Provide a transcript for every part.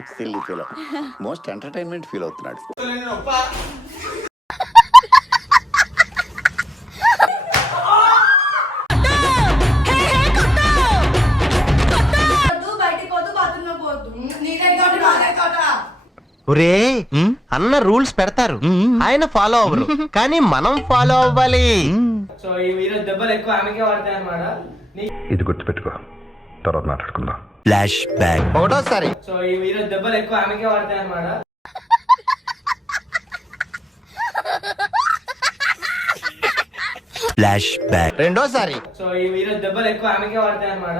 Silly feel most entertainment feel అవుతున్నాడు. ఒరే అన్న రూల్స్ పెడతారు. ఆయన ఫాలో అవ్వరు. కానీ మనం ఫాలో అవ్వాలి. సో ఈ దెబ్బలు ఎక్కువ ఆమెకే పడతాయి అనమాట ఇది గుర్తుపెట్టుకో. తర్వాత మాట్లాడుకుందాం. ఫ్లాష్ బ్యాక్ ఒకటోసారి. సో ఈ ఈరోజు దెబ్బలు ఎక్కువ ఆమెకే పడతాయి అనమాట ఫ్లాష్ బ్యాక్ రెండోసారి. సో ఈ ఈరోజు దెబ్బలు ఎక్కువ ఆమెకే పడతాయి అనమాట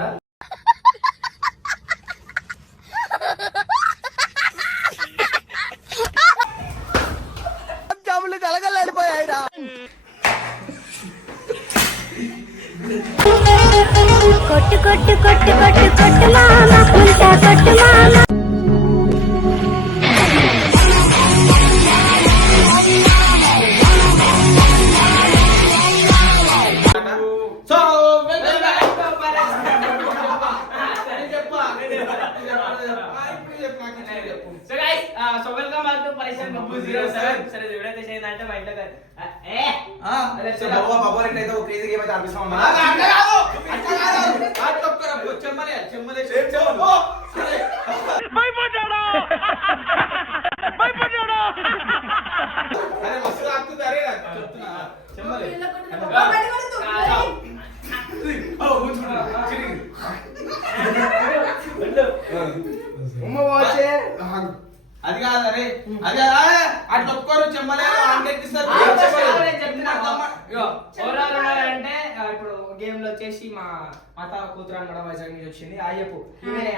కొట్టు కొట్టు కొట్టు కొట్టు కొట్టు మామ ముంచా ಇಲ್ಲ ಕೊಟ್ಟಿದ್ದೆ ಪಪ್ಪಾ ಬಳಿ కూతురు అని కూడా వైజాగ్ నుంచి వచ్చింది. ఈమెనే,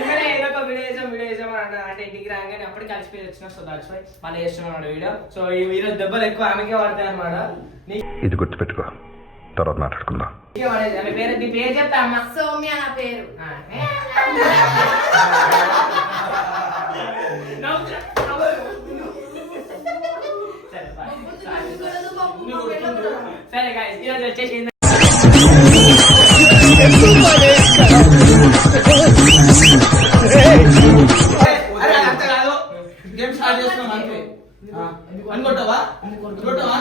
ఈమెనే ఏదో ఒక వీడియో చేసాం వీడియో చేసాం అని అన్నారు. అంటే ఇంటికి రాగానే అప్పటికి కలిసిపోయి వచ్చిన సో దాట్స్ వై మళ్ళీ చేస్తున్నాడు వీడియో. సో ఈ ఈరోజు దెబ్బలు ఎక్కువ ఆమెకే పడతాయి అనమాట ఇది గుర్తుపెట్టుకో. తర్వాత మాట్లాడుకుందాం. పేరు నీ పేరు చెప్తా అమ్మ. సౌమ్య నా పేరు. నవ్వు. సరే, ఈరోజు వచ్చేసి గేమ్ స్టార్ట్ చేస్తున్నాం అంతే. అనుకుంటావా అనుకుంటావా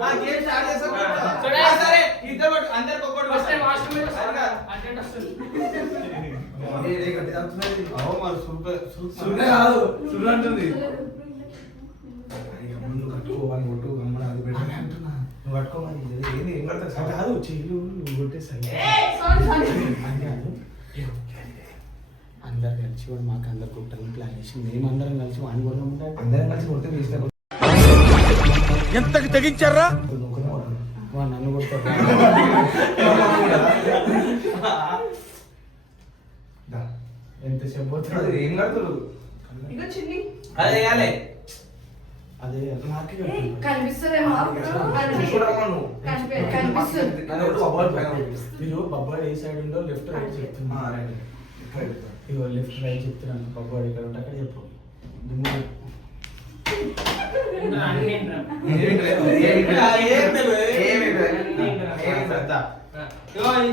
ఆ గేమ్ స్టార్ట్ చేస్తాం చూడండి. ఆ, సరే ఇద్దరు కొట్టు, అందరికి ఒక్కొక్కటి ఫస్ట్ టైం కొట్టు. వాష్రూమ్ మీద సరిగా. కంటెంట్ వస్తుంది ఏ, ఏ, గట్టి తాగుతున్నది. సున్నే కాదు సున్ను అంటుంది. ముందు కట్టుకోవాలి కొట్టు గమ్మన అది పెట్టని అంటున్నా. నువ్వు కట్టుకోవాలి ఏంది? ఏం కడతా సార్ కాదు చెయ్యి నువ్వు కొట్టేసాయి సారీ. సారీ అని కాదు ఏ, అందరు కలిసి వాడు మాకు అందరు కొట్టాలని ప్లాన్ చేసి మేము అందరం కలిసి వాడిని కొడదాం అందరం కలిసి కొడితే ఇష్టం. ఎంతకు తెగించారా? వాడు నన్ను కొడతాడు. ఎంతసేపు పోతాడు? ఏం కడతాడు ఇగో చిన్ని. అదే వేయాలి. అదే. కనిపిస్తుందేమో. మీరు బొబ్బాయి ఏ సైడ్ ఉందో లెఫ్ట్ రైట్ చెప్తున్నా. ఇగో లెఫ్ట్ రైట్ చెప్తున్నాను. బొబ్బాయి ఇక్కడ ఉంటే అక్కడ చెప్పు.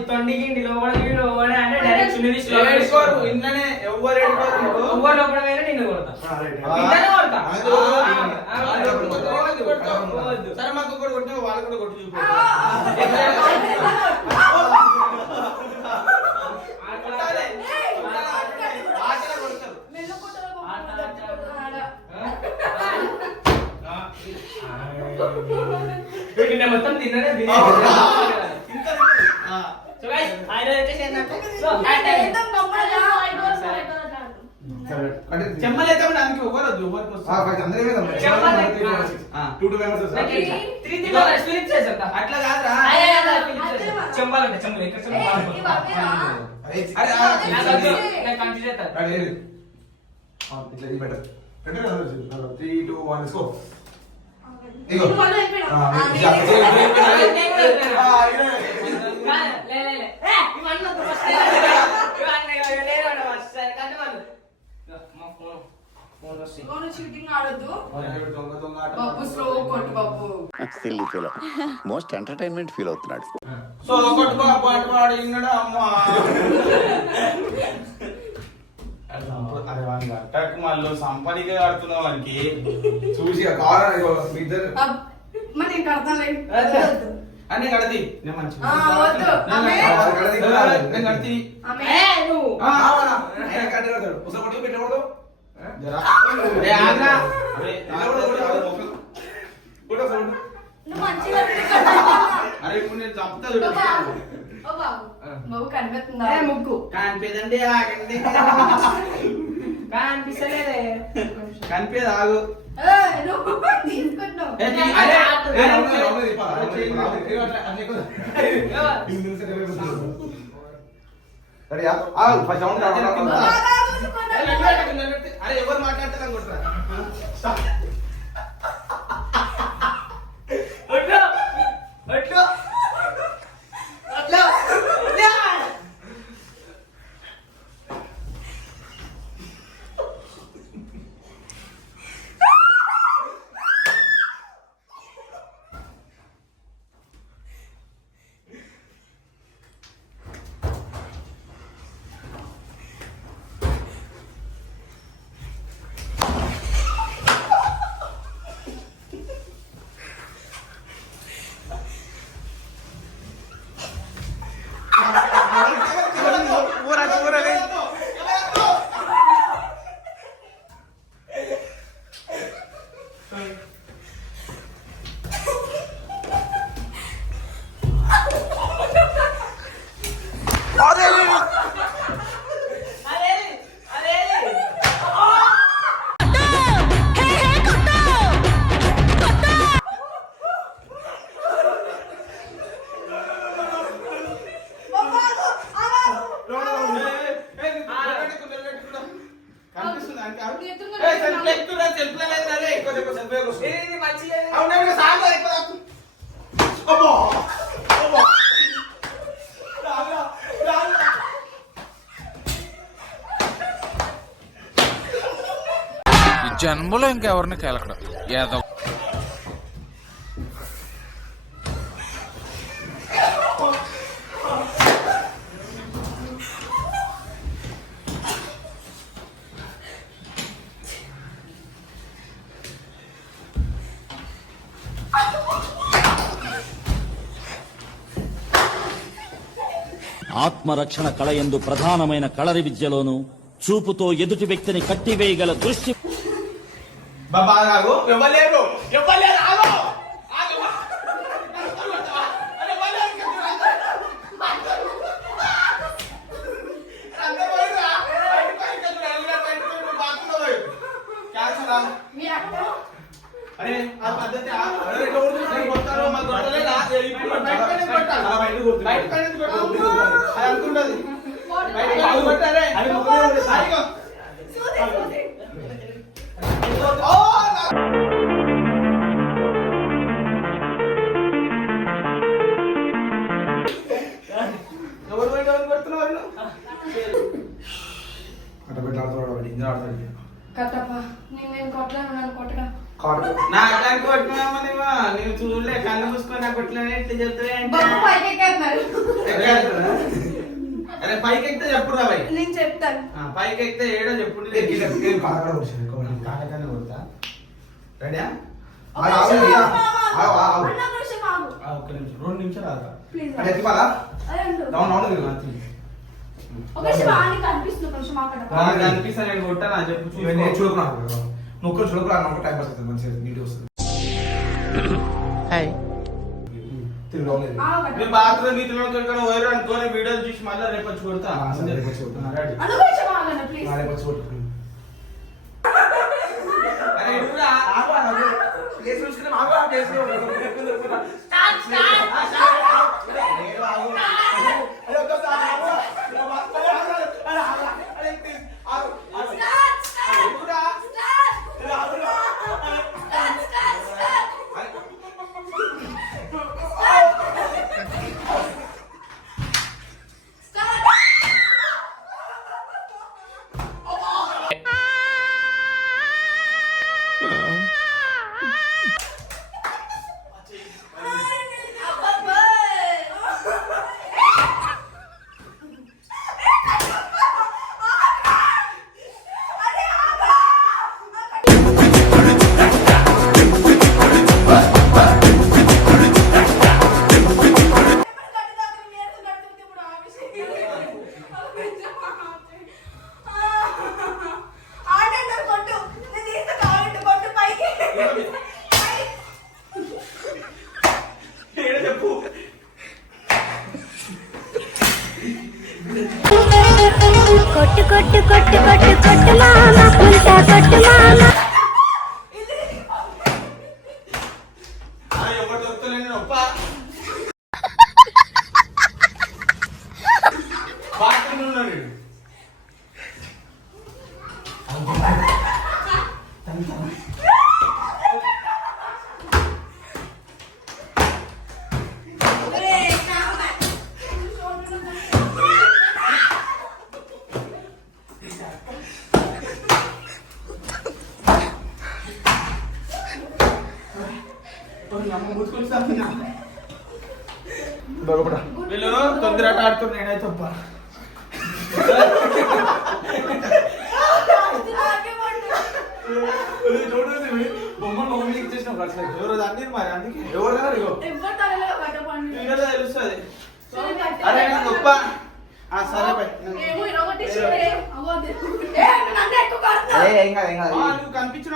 తొండికి అంటే డైరెక్ట్ ఎవరు ఇంట్లోనే ఎవరు. ఒవ్వరు లోపల వేరే నిన్ను కొడతా ఆ, రైట్. ఇద్దరిని కొడతా. సరే మాకు ఒకటి కొట్టినా వాళ్ళు కూడా కొట్టి చూపు కొట్టాలి. ఆటలో కొడతారు. అంటే చెమ్మలు అయితే దానికి ఒకరు వద్దు ఎవరికి వస్తుంది? టూ టూ మెంబర్స్ అట్లా కాదురా. చెంబాలంటే చెంబలు ఇక్కడ ఇది బెటర్ త్రీ టూ వన్ స్కో ఇగో. నువ్వు అలా అయిపోయినా? ఆ, ఆ, ఇది నేనే. చెప్పు. ఆ, ఇదే. లే, లే, లే. ఏ, ఇవన్నీ వద్దు, first ఏ. ఇవన్నీ ఇక లేరు అన్న, first సరే, కట్టు వాళ్ళు. ఇగో, మా ఆడొద్దు. బాబు స్లో కొట్టు బాబు. మోస్ట్ ఎంటర్టైన్మెంట్ ఫీల్ అవుతున్నాడు. సో ఒకటి బా పాటు పాడు ఇన్నడా అమ్మా. అరే వాడిని కాదు. కరెక్ట్ మళ్ళీ వానికి చూసి ఇద్దరు. మరి అన్నీ కడతి. నేను మంచి ఆ, వద్దు. ఆమె. నేను కడతి. నువ్వు కట్టే కడతాడు. ఉసలు కొట్టు పెట్టకూడదు. అరే. నువ్వు ఇప్పుడు నేను చంపుతా. బాబు. కనిపిస్తుందా? ఏ ముగ్గు. కనిపిదండి ఆగండి. కనిపిస్తలేదే. కనిపేది ఆగు. ఏ, నువ్వు తీసుకుంటున్నావు. అరే, అరే ఎవరు మాట్లాడతారు అనుకుంటారా ఎక్కువ సెల్ఫీ ఎక్కువ. ఇది ఇది మంచిగా అవునా, ఇంకా సాగు ఎక్కువ జన్మలో ఇంకెవరిని కెలకడం ఏదో ఆత్మరక్షణ కళ ఎందు ప్రధానమైన కళరి విద్యలోను చూపుతో ఎదుటి వ్యక్తిని కట్టివేయగల దృష్టి బాబా అరే పైకి ఎక్కితే చెప్పురా భయ్. నేను చెప్తాను. ఆ, పైకి ఎక్కితే ఏడో చెప్పుడు నేను. కాకడ వచ్చాను కాకనే కొడతా. ఆగు. ఒక్క నిమిషం రెండు నిమిషాలు ఆగా ప్లీజ్ అంటే ఎత్తిపాలా. రౌండ్. రౌండ్ తిరుగు చెప్పు నువ్వు టైం పాస్ అవుతుంది మంచిగా వస్తుంది. హాయ్ తిరుగు రౌండ్ లేదు ఆగు నేను. బాత్రూమ్ నీటిలో కొట్టుకొని పోయారు అనుకోని వీడియోలు చూసి మళ్ళీ రేపు వచ్చి కొడతా ఆ, సరే, రేపు వచ్చి కొడతా. రెడీ అన్న, ఒక నిమిషం ఆగన్న, ప్లీజ్. రేపు వచ్చి కొట్టు అరే ఇటురా. ప్లేస్ చూసుకుని మాకు कटमाना వీళ్ళు తొందర ఆడుతున్నా నేనైతే తప్ప చూడండి బొమ్మలు మమ్మల్ని ఇచ్చేసిన ఎవరు దాన్ని మరి అందుకే. ఎవరు దగ్గర తెలుస్తుంది. అరే గొప్ప సరే కనిపించిన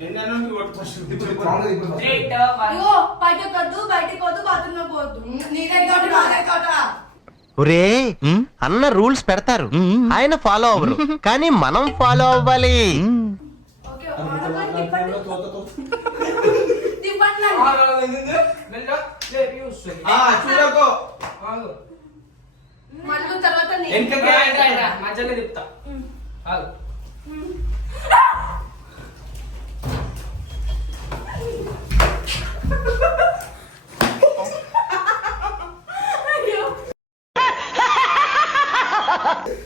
Hmm. Hmm. ఒరే అన్న రూల్స్ పెడతారు. ఆయన ఫాలో అవ్వరు. కానీ మనం ఫాలో అవ్వాలి. చెప్తా 어?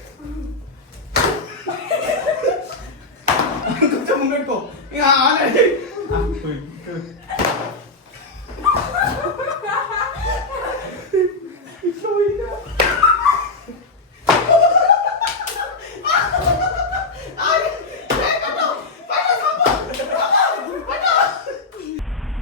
깜짝 놀랄 거. 야, 안 해. 아, 그, 그.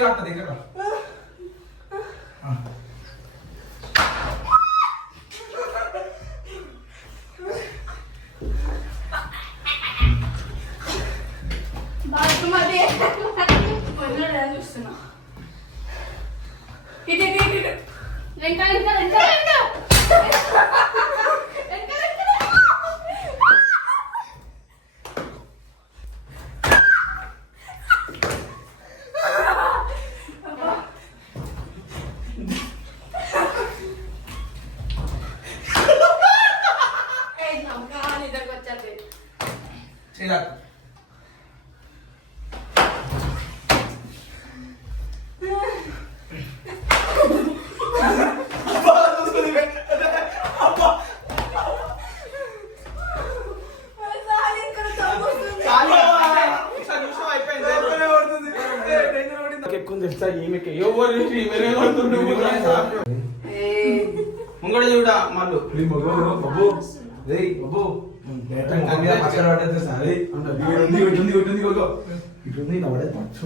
ಸೇಲ್ ಆಗ್ತದೆ ese. ఇటుంది నవడే పచ్చు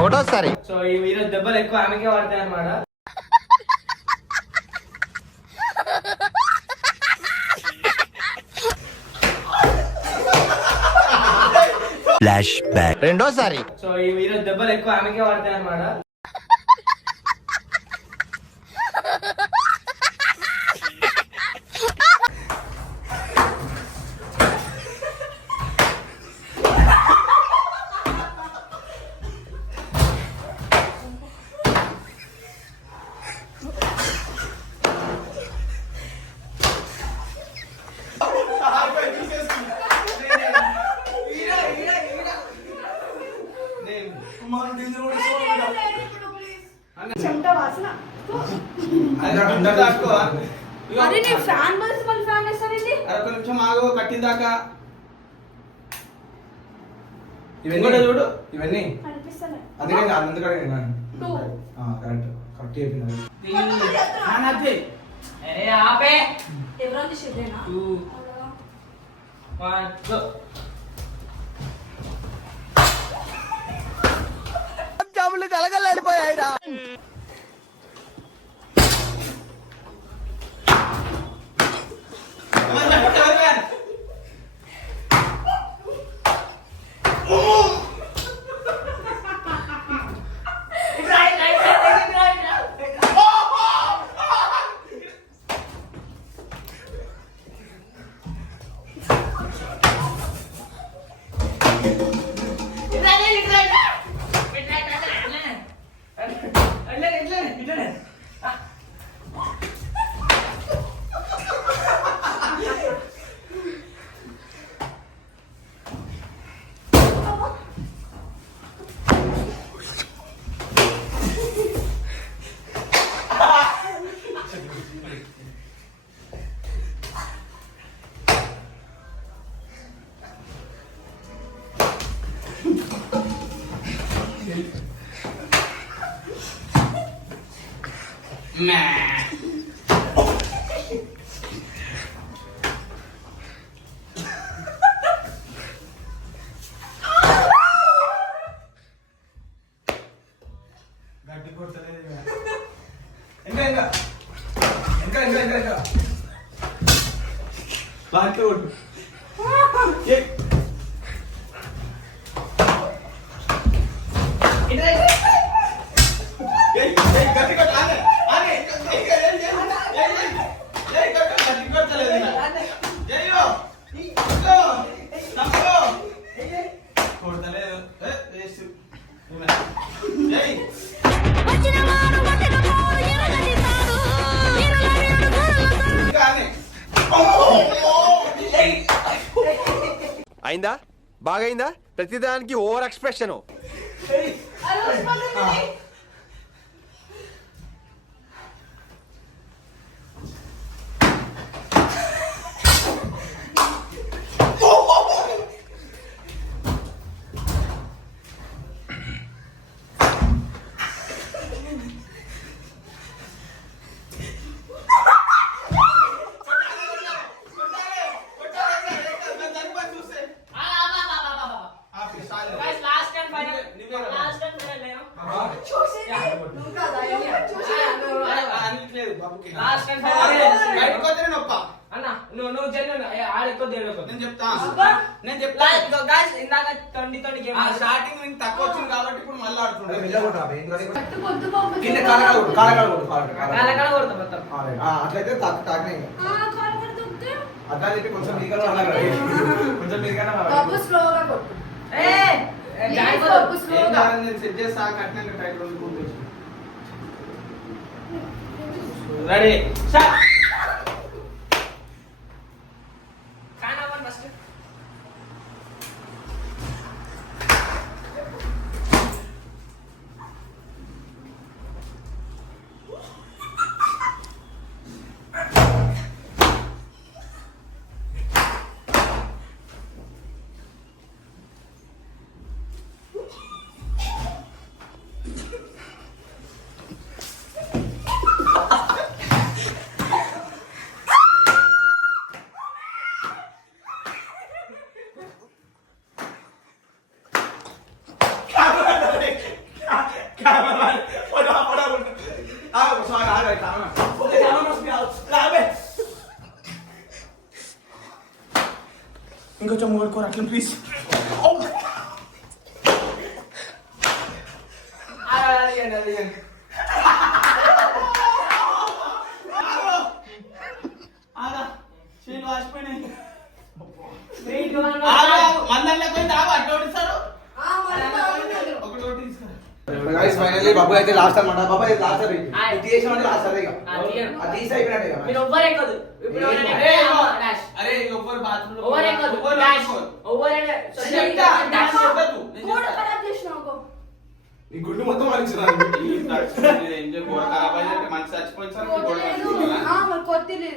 ఒకటోసారి. సో ఈ ఈరోజు దెబ్బలు ఎక్కువ ఆమెకే పడతాయి అనమాట రెండోసారి. సో ఈ ఈరోజు దెబ్బలు ఎక్కువ ఆమెకే పడతాయి అనమాట చెమట వాసన అది అరే నీ ఫ్యాన్ బల్స్ మళ్ళీ ఫ్యాన్ వేస్తానండి ఒక నిమిషం ఆగు కట్టిన దాకా ఇవన్నీ చూడు. ఇవన్నీ. అందుకే అందుకనే. కరెక్ట్ కరెక్ట్ చెప్పినది అరే ఆపే. ఎవరైనా షెడ్డేనా టూ వన్ గో గడ్డి కొడతలేదు ఇంకా ఇంకా ఇంకా ఇంకా అయిందా? బాగైందా? ప్రతిదానికి ఓవర్ ఎక్స్ప్రెషన్ అరే ఉస్మాన్ చూసింది నువ్వు కాదా ఏమి? చూసింది నువ్వు. అనట్లేదు బాబుకి Last and అరే, final. బయటకు వస్తేనే నొప్ప అన్న నువ్వు నువ్వు జెన్యున్ ఆడ ఎక్కువ దేవుడు నేను చెప్తా అబ్బా. నేను చెప్తా గాయస్ ఇందాక ట్వంటీ ట్వంటీ గేమ్ స్టార్టింగ్ నీకు తక్కువ వచ్చింది కాబట్టి ఇప్పుడు మళ్ళీ ఆడుతుంటా పట్టు పొద్దు బాబు. కింద కాలకాడ కొట్టు కాలకాడ కొట్టు కాలకాడ కొడతా మొత్తం అట్లయితే తాకినాయి ఆ, కాలు కూడా దుక్కు. అట్లా చెప్పి కొంచెం మీకన్నా కొంచెం మీకన్నా బాబు స్లోగా కొట్టు ఏ ప్లీజ్ బాబు స్లోగా నేను సెట్ చేస్తా కట్టినాక టైట్ రోజు రెడీ ఇంకొంచెం ఊరుకోరు అట్లా ప్లీజ్ బాబు అయితే లాస్ట్ అనమాట బాబు అయితే లాస్ట్ అది చేసామంటే లాస్ట్ అదే ఇక. అది తీసి అయిపోయినట్టే. మీరు ఎక్కదు ఇప్పుడు ఏ, ఎవరైనా అరే, ఎక్కితే ఇగో. అమ్మ, డాష్ అరే ఎవ్వరు బాత్రూమ్ ఓవర్ ఎక్కదు డాష్ ఓవర్ అంటే నేను చెప్తా, డాష్ కొట్టద్దు. నేను కూడా చెప్తా. ఖరాబ్ చేసినావు అగో. ఈ గుడ్డు మొత్తం మంచి చచ్చిపోయింది.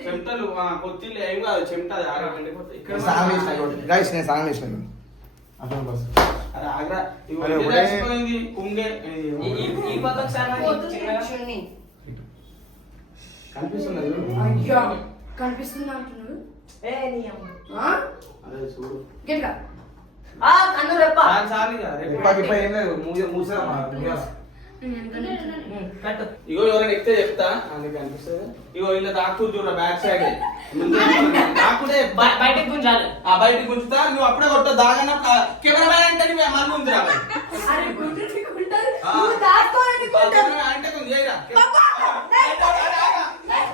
చెమటలు కొత్తిల్లు ఏం కాదు చెమట గైస్ నేను బస్. అరే ఆగ్రా. చచ్చిపోయింది కుంగే. ఈ- కొత్త. కనిపిస్తున్నది అంటున్నాడు. ఏ నీ అమ్మ. గట్టిగా. ఆ కన్ను రెప్ప. ఇగో ఎవరైనా ఎక్కితే చెప్తా. అందుకే అనిపిస్తుంది. ఇగో ఇలా దాక్కు చూడ బ్యాక్ సైడ్. బయ- బయటకు గుంజాలి. ఆ బయట గుంచుతా నువ్వు అప్పుడే కొట్ట దాగన కెమెరా మ్యాన్ అంటే మన ముందు రా అరే గుండు నీకుంటది. ఆ. నువ్వు దాచుకోవాలి కొంచెం. అంటే కొంచెం చేయరా బాబా, నేను కొట్టా. నేను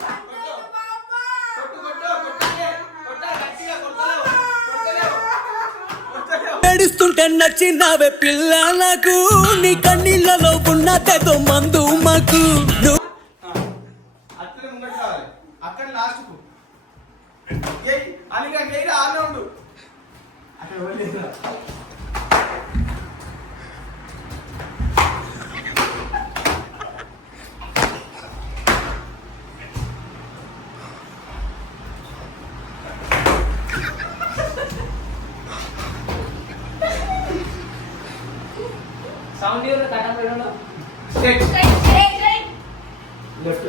పట్టలేదు బాబా. కొట్టు కొట్టు కొట్టాలి కొట్టా గట్టిగా కొట్టలేవు కొట్టలేవు కొట్టలేవు ఏడుస్తుంటే నచ్చినావే పిల్ల నాకు నీ కన్నీళ్ళలో ఉన్నదేదో మందు మాకు. సౌండ్ ఇవ్వరు కట్ట పెట్టడం step right, right, right. Left